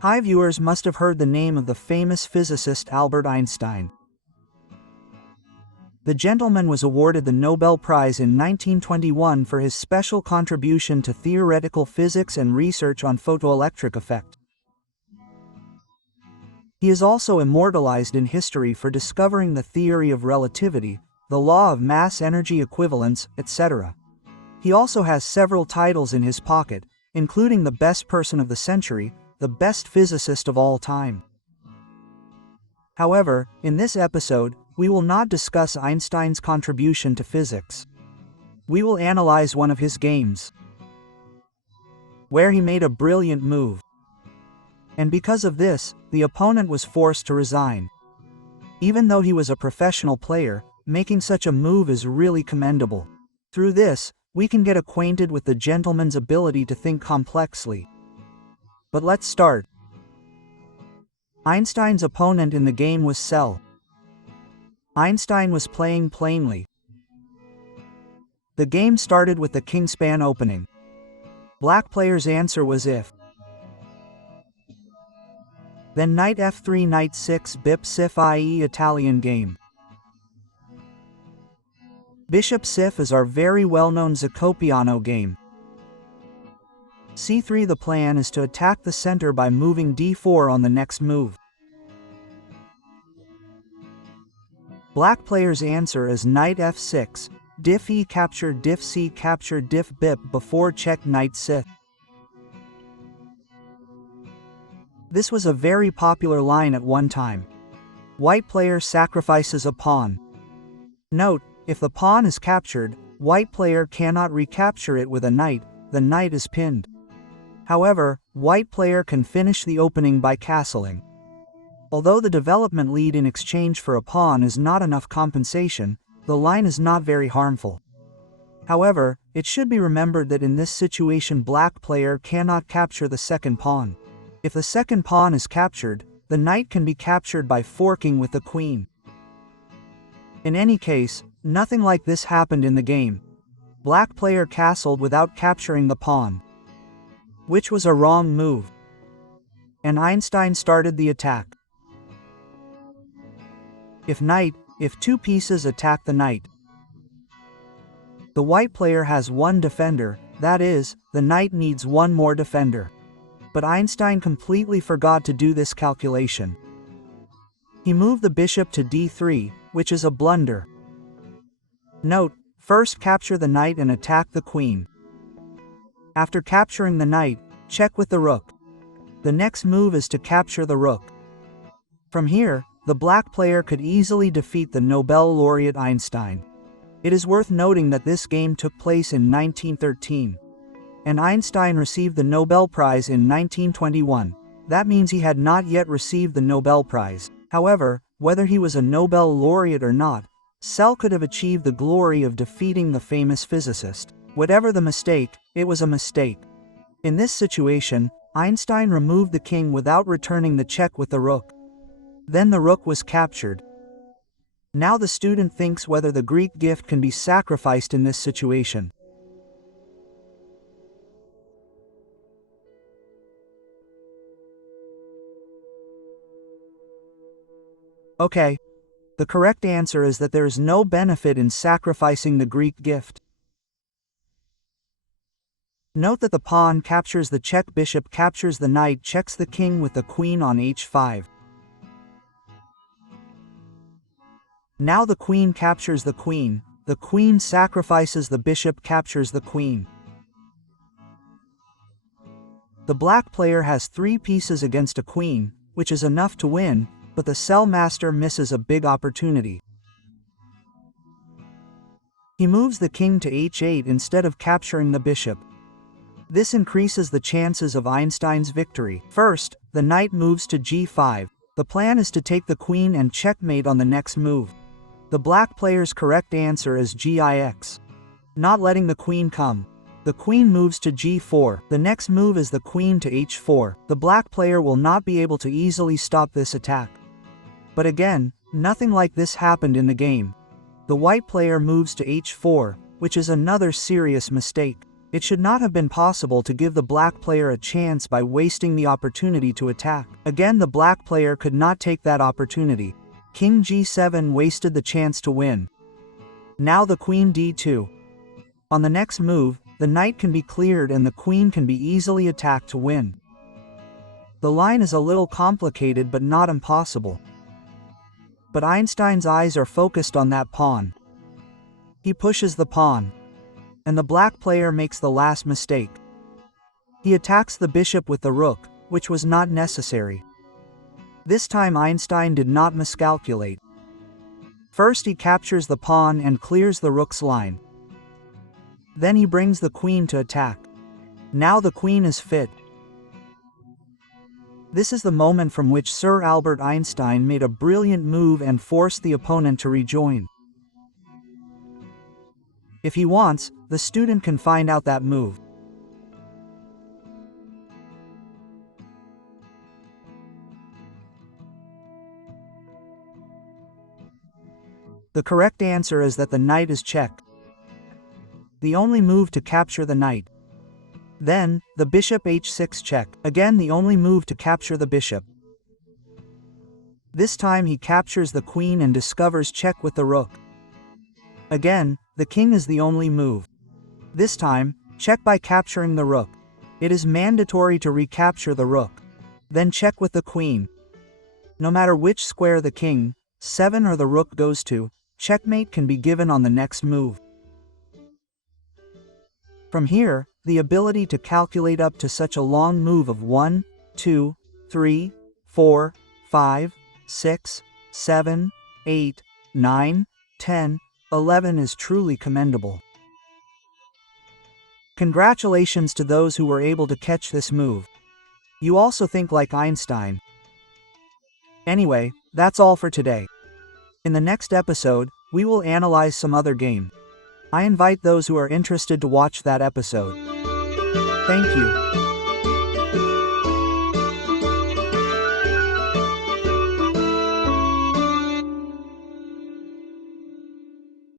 High viewers must have heard the name of the famous physicist Albert Einstein. The gentleman was awarded the Nobel Prize in 1921 for his special contribution to theoretical physics and research on photoelectric effect. He is also immortalized in history for discovering the theory of relativity, the law of mass-energy equivalence, etc. He also has several titles in his pocket, including the best person of the century, the best physicist of all time. However, in this episode, we will not discuss Einstein's contribution to physics. We will analyze one of his games, where he made a brilliant move. And because of this, the opponent was forced to resign. Even though he was a professional player, making such a move is really commendable. Through this, we can get acquainted with the gentleman's ability to think complexly. But let's start. Einstein's opponent in the game was Cell. Einstein was playing plainly. The game started with the kingspan opening. Black player's answer was if. Then knight f3, knight 6, bip sif, i.e. Italian game. Bishop sif is our very well-known Zacopiano game. c3. The plan is to attack the center by moving d4 on the next move. Black player's answer is knight f6, diff e capture, diff c capture, diff bip before check, knight sith. This was a very popular line at one time. White player sacrifices a pawn. Note, if the pawn is captured, white player cannot recapture it with a knight, the knight is pinned. However, white player can finish the opening by castling. Although the development lead in exchange for a pawn is not enough compensation, the line is not very harmful. However, it should be remembered that in this situation black player cannot capture the second pawn. If the second pawn is captured, the knight can be captured by forking with the queen. In any case, nothing like this happened in the game. Black player castled without capturing the pawn, which was a wrong move. And Einstein started the attack. If knight, if two pieces attack the knight. The white player has one defender, that is, the knight needs one more defender. But Einstein completely forgot to do this calculation. He moved the bishop to d3, which is a blunder. Note, first capture the knight and attack the queen. After capturing the knight, check with the rook. The next move is to capture the rook. From here, the black player could easily defeat the Nobel laureate Einstein. It is worth noting that this game took place in 1913. And Einstein received the Nobel Prize in 1921. That means he had not yet received the Nobel Prize. However, whether he was a Nobel laureate or not, Cell could have achieved the glory of defeating the famous physicist. Whatever the mistake, it was a mistake. In this situation, Einstein removed the king without returning the check with the rook. Then the rook was captured. Now the student thinks whether the Greek gift can be sacrificed in this situation. Okay. The correct answer is that there is no benefit in sacrificing the Greek gift. Note that the pawn captures the check, bishop captures the knight, checks the king with the queen on h5. Now the queen captures the queen sacrifices the bishop, captures the queen. The black player has 3 pieces against a queen, which is enough to win, but the Cell master misses a big opportunity. He moves the king to h8 instead of capturing the bishop. This increases the chances of Einstein's victory. First, the knight moves to g5. The plan is to take the queen and checkmate on the next move. The black player's correct answer is gix. Not letting the queen come. The queen moves to g4. The next move is the queen to h4. The black player will not be able to easily stop this attack. But again, nothing like this happened in the game. The white player moves to h4, which is another serious mistake. It should not have been possible to give the black player a chance by wasting the opportunity to attack. Again, the black player could not take that opportunity. King g7 wasted the chance to win. Now the queen d2. On the next move, the knight can be cleared and the queen can be easily attacked to win. The line is a little complicated but not impossible. But Einstein's eyes are focused on that pawn. He pushes the pawn. And the black player makes the last mistake. He attacks the bishop with the rook, which was not necessary. This time Einstein did not miscalculate. First he captures the pawn and clears the rook's line. Then he brings the queen to attack. Now the queen is fit. This is the moment from which Sir Albert Einstein made a brilliant move and forced the opponent to rejoin. If he wants, the student can find out that move. The correct answer is that the knight is check. The only move to capture the knight. Then, the bishop h6 check. Again, the only move to capture the bishop. This time he captures the queen and discovers check with the rook. Again, the king is the only move. This time, check by capturing the rook. It is mandatory to recapture the rook. Then check with the queen. No matter which square the king, 7 or the rook goes to, checkmate can be given on the next move. From here, the ability to calculate up to such a long move of 1, 2, 3, 4, 5, 6, 7, 8, 9, 10, 11 is truly commendable. Congratulations to those who were able to catch this move. You also think like Einstein. Anyway, that's all for today. In the next episode, we will analyze some other game. I invite those who are interested to watch that episode. Thank you.